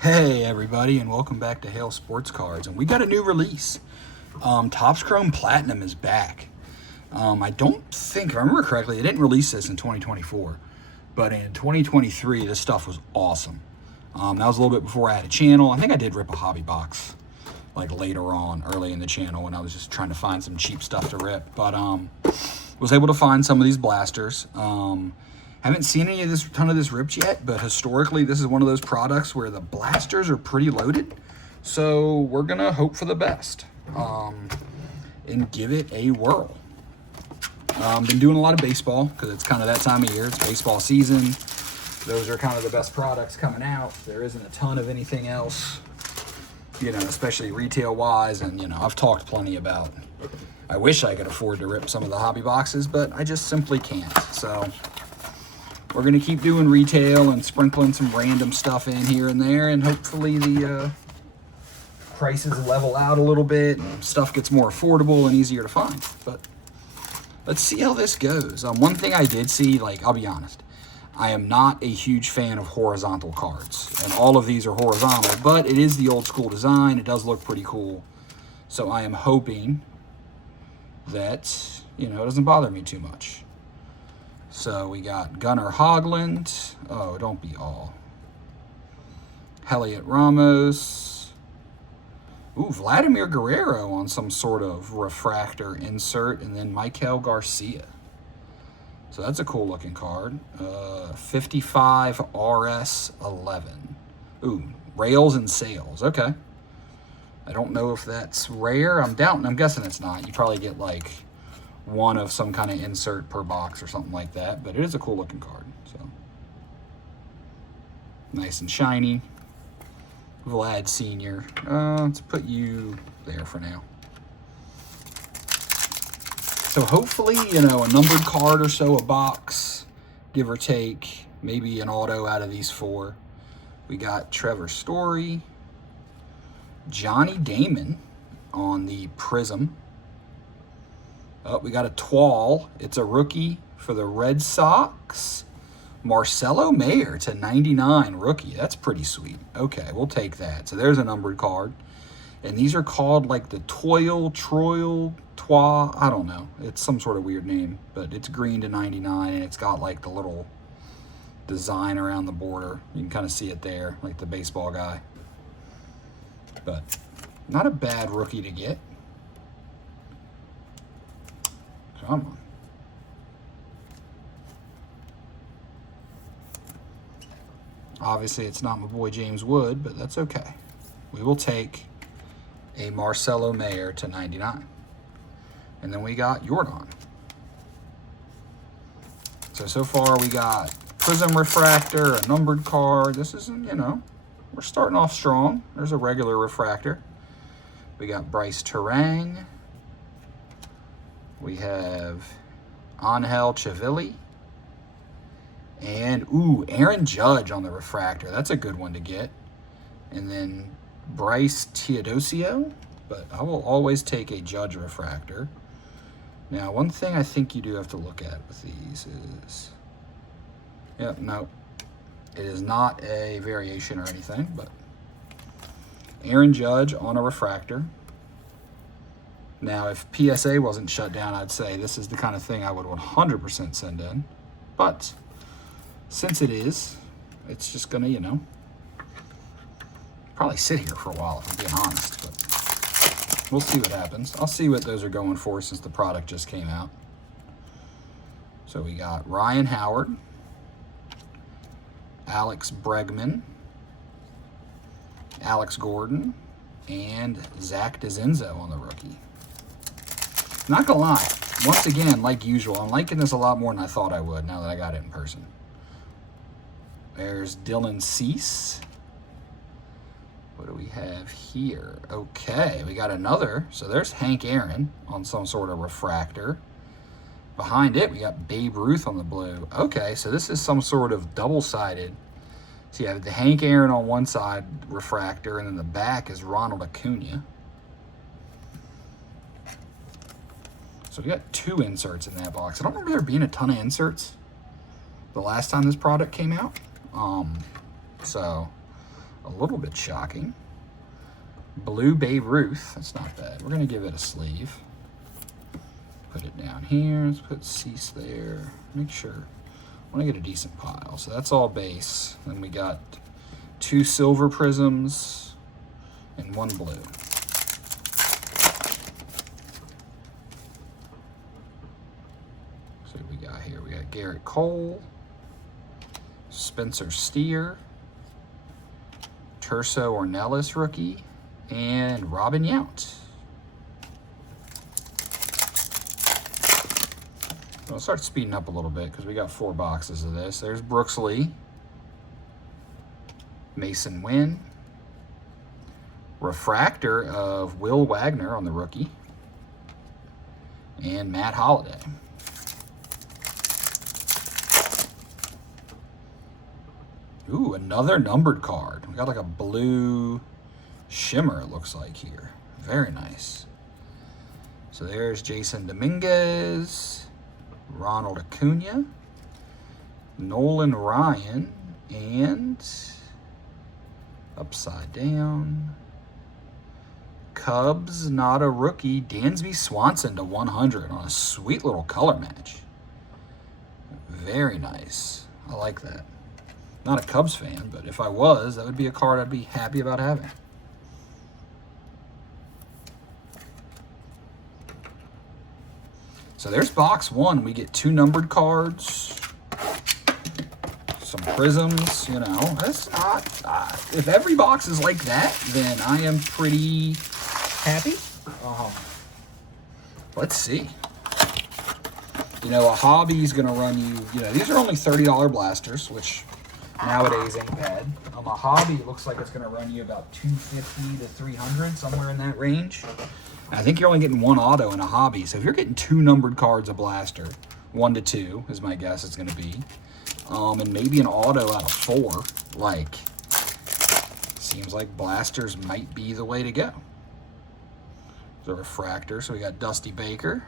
Hey everybody, and welcome back to Hale Sports Cards. And we got a new release. Topps Chrome Platinum is back. I don't think, if I remember correctly, they didn't release this in 2024, but in 2023, this stuff was awesome. That was a little bit before I had a channel. I think I did rip a hobby box like later on, early in the channel, when I was just trying to find some cheap stuff to rip. But was able to find some of these blasters. Haven't seen any of this ton of this ripped yet, but historically this is one of those products where the blasters are pretty loaded. So we're gonna hope for the best and give it a whirl. Been doing a lot of baseball because it's kind of that time of year. It's baseball season. Those are kind of the best products coming out. There isn't a ton of anything else, you know, especially retail wise. And you know, I've talked plenty about, I wish I could afford to rip some of the hobby boxes, but I just simply can't. So we're going to keep doing retail and sprinkling some random stuff in here and there, and hopefully the prices level out a little bit and stuff gets more affordable and easier to find. But let's see how this goes. One thing I did see, like, I'll be honest, I am not a huge fan of horizontal cards, and all of these are horizontal, but it is the old school design. It does look pretty cool. So I am hoping that, you know, it doesn't bother me too much. So we got Gunnar Hoglund. Oh, don't be all. Heliot Ramos. Ooh, Vladimir Guerrero on some sort of refractor insert. And then Michael Garcia. So that's a cool looking card. 55 RS 11. Ooh, Rails and Sales. Okay. I don't know if that's rare. I'm guessing it's not. You probably get like one of some kind of insert per box or something like that, but it is a cool looking card. So nice and shiny. Vlad Senior. Let's put you there for now. So hopefully, you know, a numbered card or so a box, give or take, maybe an auto out of these four. We got Trevor Story, Johnny Damon on the Prism. Oh, we got a Twal. It's a rookie for the Red Sox. Marcelo Mayer to 99 rookie. That's pretty sweet. Okay, we'll take that. So there's a numbered card. And these are called like the Troil, I don't know. It's some sort of weird name, but it's green to 99 and it's got like the little design around the border. You can kind of see it there, like the baseball guy. But not a bad rookie to get. Come on. Obviously, it's not my boy James Wood, but that's okay. We will take a Marcelo Mayer to 99. And then we got Jordan. So far we got Prism Refractor, a numbered card. This isn't, you know, we're starting off strong. There's a regular refractor. We got Bryce Terang. We have Angel Chavilli. And, ooh, Aaron Judge on the refractor. That's a good one to get. And then Bryce Teodosio. But I will always take a Judge refractor. Now, one thing I think you do have to look at with these is... Yep, no. It is not a variation or anything, but... Aaron Judge on a refractor. Now, if PSA wasn't shut down, I'd say this is the kind of thing I would 100% send in. But since it is, it's just going to, you know, probably sit here for a while, if I'm being honest. But we'll see what happens. I'll see what those are going for since the product just came out. So we got Ryan Howard, Alex Bregman, Alex Gordon, and Zach DeZenzo on the rookie. Not gonna lie, once again, like usual, I'm liking this a lot more than I thought I would now that I got it in person. There's Dylan Cease. What do we have here? Okay, we got another. So there's Hank Aaron on some sort of refractor. Behind it, we got Babe Ruth on the blue. Okay, so this is some sort of double-sided. So you have the Hank Aaron on one side refractor, and then the back is Ronald Acuna. So we got two inserts in that box. I don't remember there being a ton of inserts the last time this product came out. So A little bit shocking. Blue Babe Ruth. That's not bad. We're going to give it a sleeve. Put it down here. Let's put Cease there. Make sure. I want to get a decent pile. So that's all base. Then we got 2 silver prisms and 1 blue. So what we got here? We got Garrett Cole, Spencer Steer, Terso Ornelas rookie, and Robin Yount. I'll start speeding up a little bit because we got 4 boxes of this. There's Brooks Lee, Mason Wynn, refractor of Will Wagner on the rookie, and Matt Holliday. Ooh, another numbered card. We got like a blue shimmer, it looks like here. Very nice. So there's Jason Dominguez, Ronald Acuna, Nolan Ryan, and upside down, Cubs, not a rookie, Dansby Swanson to 100 on a sweet little color match. Very nice. I like that. Not a Cubs fan, but if I was, that would be a card I'd be happy about having. So there's box 1. We get 2 numbered cards, some prisms, you know. That's not, if every box is like that, then I am pretty happy. Let's see. You know, a hobby's going to run you, you know, these are only $30 blasters, which nowadays ain't bad. A hobby looks like it's going to run you about $250 to $300, somewhere in that range. I think you're only getting 1 auto in a hobby, so if you're getting 2 numbered cards a blaster, 1 to 2 is my guess it's going to be, and maybe an auto out of 4, like, seems like blasters might be the way to go. There's a refractor, so we got Dusty Baker,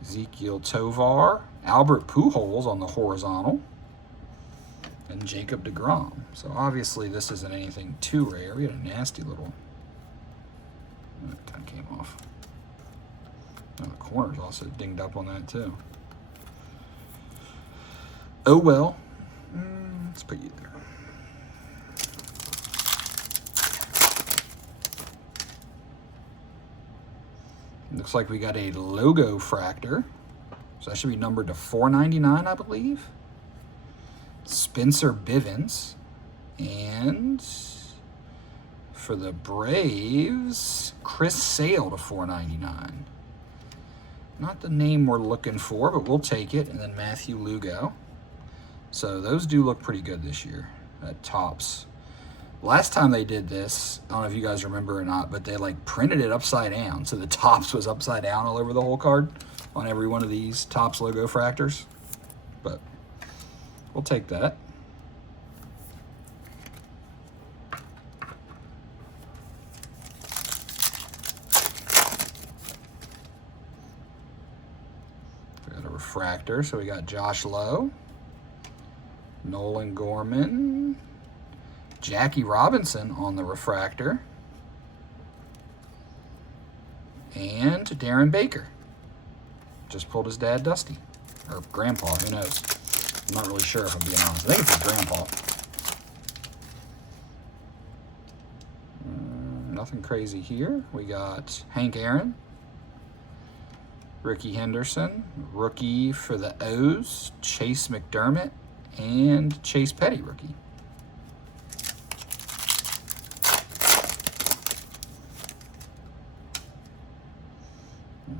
Ezekiel Tovar, Albert Pujols on the horizontal, and Jacob deGrom. So obviously this isn't anything too rare. We had a nasty little... That kind of came off. Now the corner's also dinged up on that too. Oh well. Let's put you there. Looks like we got a logo fractor. So that should be numbered to 499, I believe. Spencer Bivens. And for the Braves, Chris Sale to 499. Not the name we're looking for, but we'll take it. And then Matthew Lugo. So those do look pretty good this year at Topps. Last time they did this, I don't know if you guys remember or not, but they like printed it upside down. So the Topps was upside down all over the whole card on every one of these Topps logo fractors. But we'll take that. We got a refractor, so we got Josh Lowe, Nolan Gorman, Jackie Robinson on the refractor, and Darren Baker. Just pulled his dad, Dusty. Or grandpa, who knows. I'm not really sure if I'm being honest. I think it's his grandpa. Nothing crazy here. We got Hank Aaron, Ricky Henderson, rookie for the O's, Chase McDermott, and Chase Petty, rookie.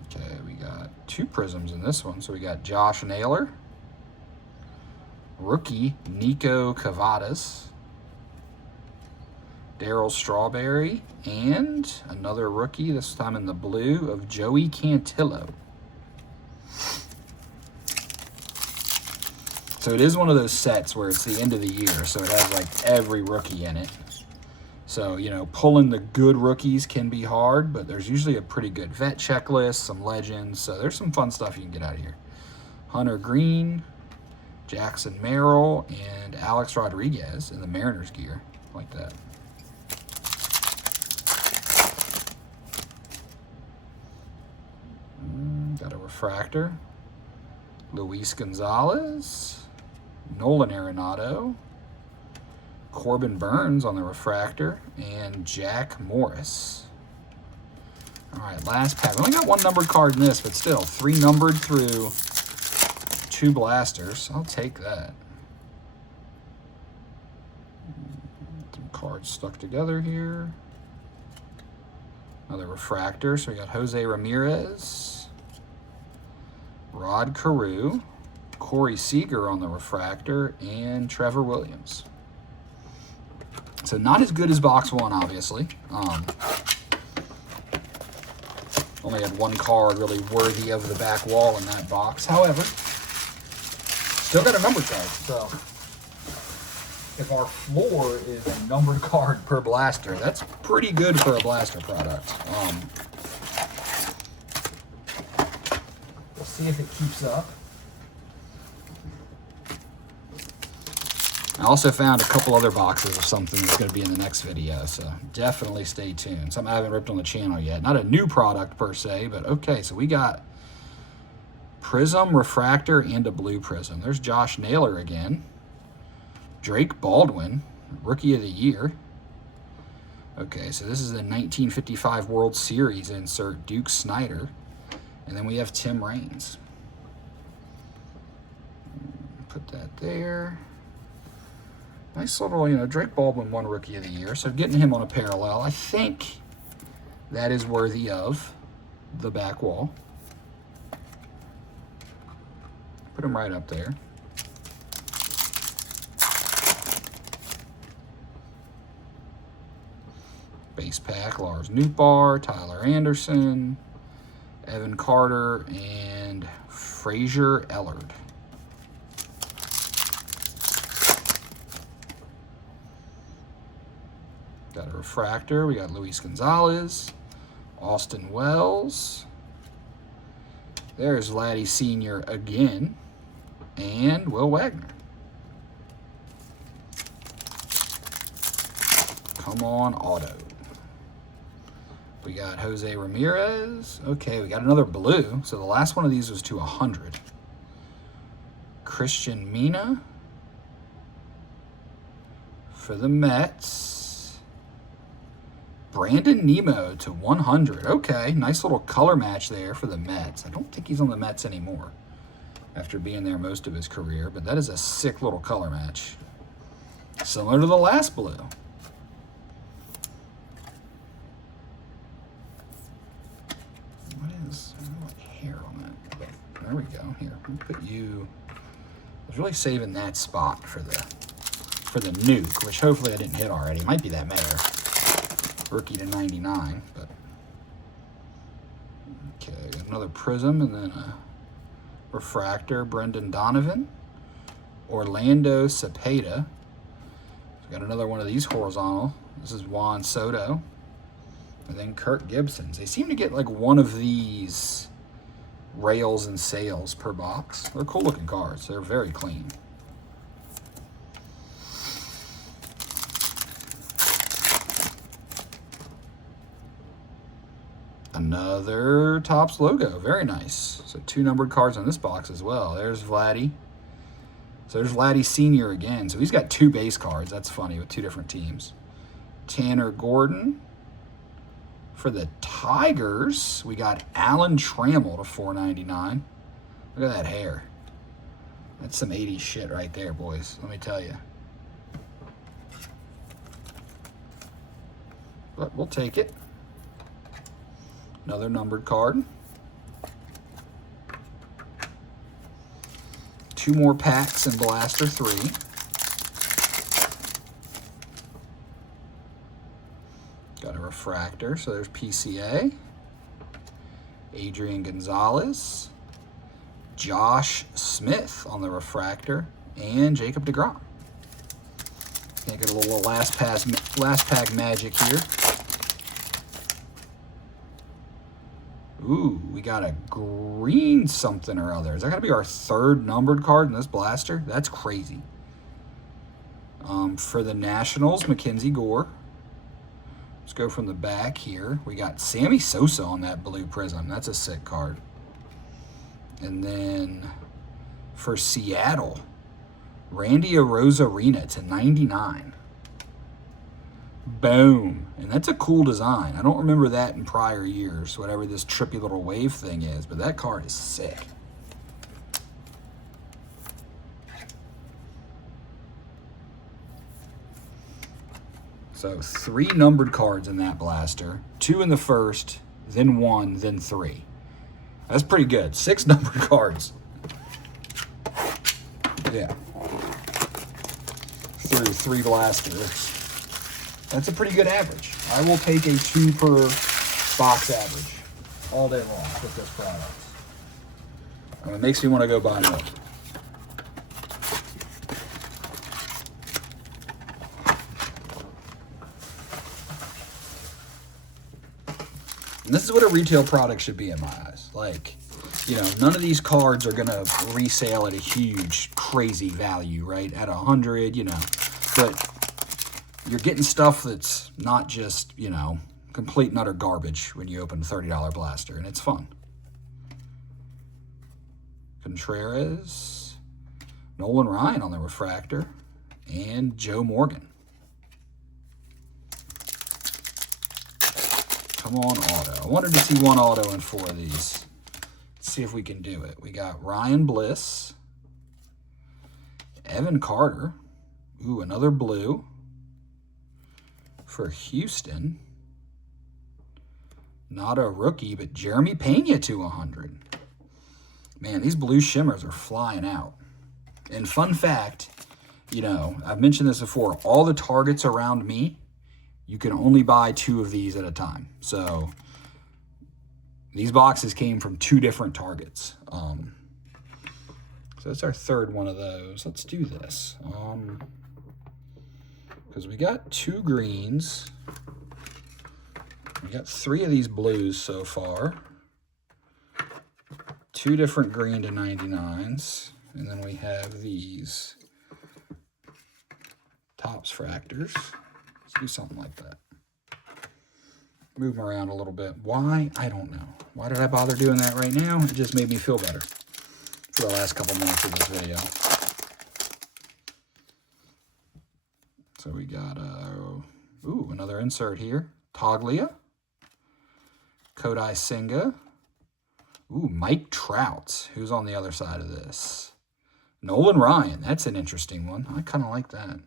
Okay, we got 2 prisms in this one. So we got Josh Naylor, rookie Nico Cavadas, Darryl Strawberry, and another rookie, this time in the blue, of Joey Cantillo. So it is one of those sets where it's the end of the year, so it has like every rookie in it. So, you know, pulling the good rookies can be hard, but there's usually a pretty good vet checklist, some legends, so there's some fun stuff you can get out of here. Hunter Green, Jackson Merrill, and Alex Rodriguez in the Mariners gear, like that. Got a refractor. Luis Gonzalez, Nolan Arenado, Corbin Burns on the refractor, and Jack Morris. All right, last pack. We only got one numbered card in this, but still, 3 numbered through 2 blasters. I'll take that. Some cards stuck together here. Another refractor. So we got Jose Ramirez, Rod Carew, Corey Seager on the refractor, and Trevor Williams. So not as good as box 1, obviously. Only had 1 card really worthy of the back wall in that box. However, still got a numbered card. So if our floor is a numbered card per blaster, that's pretty good for a blaster product. We'll see if it keeps up. I also found a couple other boxes of something that's going to be in the next video, so definitely stay tuned. Something I haven't ripped on the channel yet. Not a new product per se, but okay, so we got Prism, Refractor, and a Blue Prism. There's Josh Naylor again. Drake Baldwin, Rookie of the Year. Okay, so this is a 1955 World Series insert, Duke Snider. And then we have Tim Raines. Put that there. Nice little, Drake Baldwin won Rookie of the Year, so getting him on a parallel, I think that is worthy of the back wall. Put him right up there. Base pack, Lars Nootbaar, Tyler Anderson, Evan Carter, and Frazier Ellard. Got a refractor. We got Luis Gonzalez, Austin Wells. There's Vladdy Sr. again, and Will Wagner. Come on, auto. We got Jose Ramirez. Okay, we got another blue. So the last one of these was to 100. Christian Mina for the Mets. Brandon Nimmo to 100. Okay, nice little color match there for the Mets. I don't think he's on the Mets anymore after being there most of his career, but that is a sick little color match. Similar to the last blue. What hair on that? There we go. Here, let me put you. I was really saving that spot for the nuke, which hopefully I didn't hit already. It might be that Mayor. Rookie to 99, but okay, got another Prism and then a refractor, Brendan Donovan, Orlando Cepeda. Got another one of these horizontal. This is Juan Soto, and then Kirk Gibson. They seem to get like one of these rails and sails per box. They're cool looking cards. They're very clean. Another Topps logo, very nice. So 2 numbered cards on this box as well. There's Vladdy. So there's Vladdy Sr. again. So he's got 2 base cards. That's funny with 2 different teams. Tanner Gordon. For the Tigers, we got Alan Trammell to 499. Look at that hair. That's some 80s shit right there, boys. Let me tell you. But we'll take it. Another numbered card. 2 more packs in Blaster 3. Got a refractor, so there's PCA. Adrian Gonzalez. Josh Smith on the refractor. And Jacob deGrom. Can't get a little last pack magic here. Ooh, we got a green something or other. Is that going to be our third numbered card in this blaster? That's crazy. For the Nationals, Mackenzie Gore. Let's go from the back here. We got Sammy Sosa on that blue prism. That's a sick card. And then for Seattle, Randy Arozarena to 99. Boom. And that's a cool design. I don't remember that in prior years, whatever this trippy little wave thing is, but that card is sick. So 3 numbered cards in that blaster. 2 in the first, then 1, then 3. That's pretty good. 6 numbered cards. Yeah. Through 3 blasters. That's a pretty good average. I will take a 2 per box average all day long with this product. It makes me want to go buy more. And this is what a retail product should be in my eyes. Like, you know, none of these cards are going to resale at a huge, crazy value, right? At 100, you know. But you're getting stuff that's not just, you know, complete and utter garbage when you open a $30 blaster, and it's fun. Contreras, Nolan Ryan on the refractor, and Joe Morgan. Come on, auto. I wanted to see 1 auto in 4 of these. Let's see if we can do it. We got Ryan Bliss, Evan Carter. Ooh, another blue. For Houston. Not a rookie, but Jeremy Pena to 100. Man, these blue shimmers are flying out. And fun fact, you know, I've mentioned this before, all the targets around me, you can only buy 2 of these at a time. So these boxes came from 2 different targets. So that's our 3rd one of those. Let's do this. Because we got 2 greens. We got 3 of these blues so far. 2 different green to 99s. And then we have these Topps Fractors. Let's do something like that. Move them around a little bit. Why? I don't know. Why did I bother doing that right now? It just made me feel better for the last couple minutes of this video. So we got, ooh, another insert here. Toglia. Kodai Senga. Ooh, Mike Trout. Who's on the other side of this? Nolan Ryan. That's an interesting one. I kind of like that.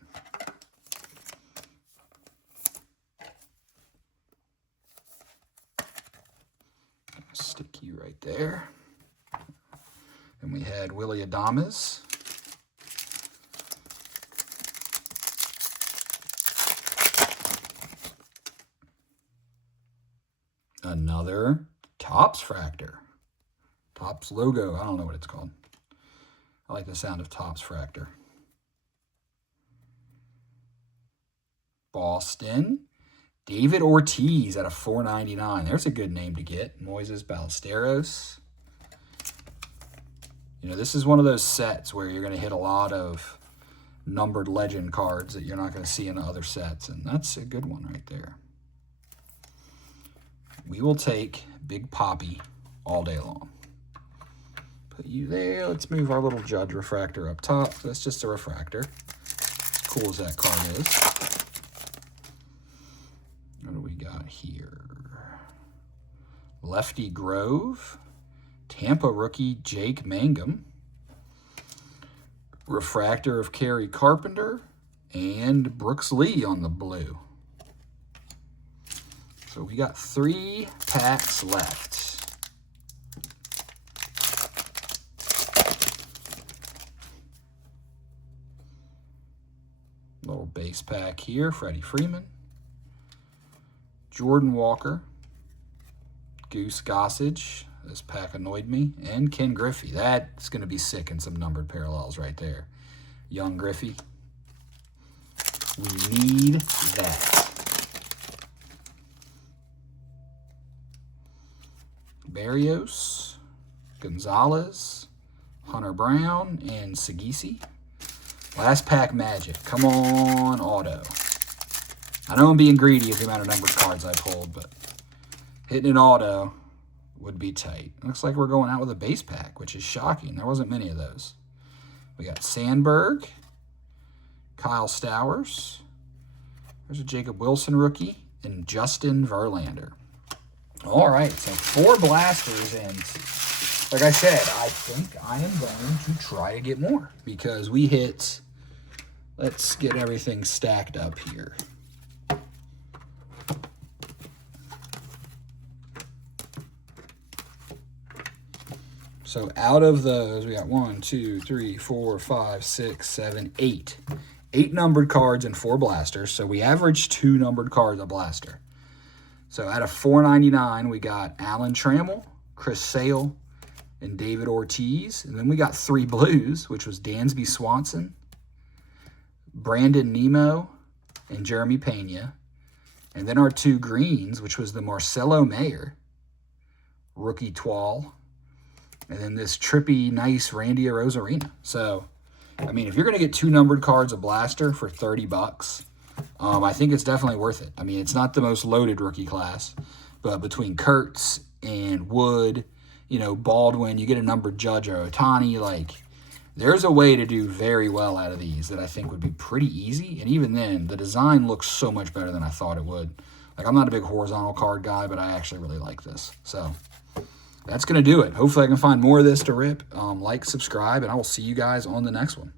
Stick you right there. And we had Willy Adames. Another Topps Fractor. Topps logo. I don't know what it's called. I like the sound of Topps Fractor. Boston. David Ortiz at a $4.99. There's a good name to get. Moises Ballesteros. You know, this is one of those sets where you're going to hit a lot of numbered legend cards that you're not going to see in other sets. And that's a good one right there. We will take Big Poppy all day long. Put you there. Let's move our little Judge refractor up top. That's just a refractor. As cool as that card is. What do we got here? Lefty Grove. Tampa rookie Jake Mangum. Refractor of Kerry Carpenter. And Brooks Lee on the blue. So we got 3 packs left. Little base pack here, Freddie Freeman. Jordan Walker. Goose Gossage. This pack annoyed me. And Ken Griffey. That's going to be sick in some numbered parallels right there. Young Griffey. We need that. Berrios, Gonzalez, Hunter Brown, and Sagisi. Last pack Magic. Come on, auto. I know I'm being greedy with the amount of numbered cards I pulled, but hitting an auto would be tight. Looks like we're going out with a base pack, which is shocking. There wasn't many of those. We got Sandberg, Kyle Stowers. There's a Jacob Wilson rookie, and Justin Verlander. All right, so 4 blasters, and like I said, I think I am going to try to get more because we hit, let's get everything stacked up here. So out of those, we got 1, 2, 3, 4, 5, 6, 7, 8. 8 numbered cards and 4 blasters. So we averaged 2 numbered cards a blaster. So out of 499, we got Alan Trammell, Chris Sale, and David Ortiz. And then we got 3 blues, which was Dansby Swanson, Brandon Nimmo, and Jeremy Pena. And then our 2 greens, which was the Marcelo Mayer, rookie Twal, and then this trippy, nice Randy Arozarena. So, I mean, if you're going to get 2 numbered cards a blaster for $30, I think it's definitely worth it. I mean, it's not the most loaded rookie class, but between Kurtz and Wood, you know, Baldwin, you get a numbered Judge or Ohtani, like, there's a way to do very well out of these that I think would be pretty easy. And even then, the design looks so much better than I thought it would. Like, I'm not a big horizontal card guy, but I actually really like this. So that's going to do it. Hopefully I can find more of this to rip. Like, subscribe, and I will see you guys on the next one.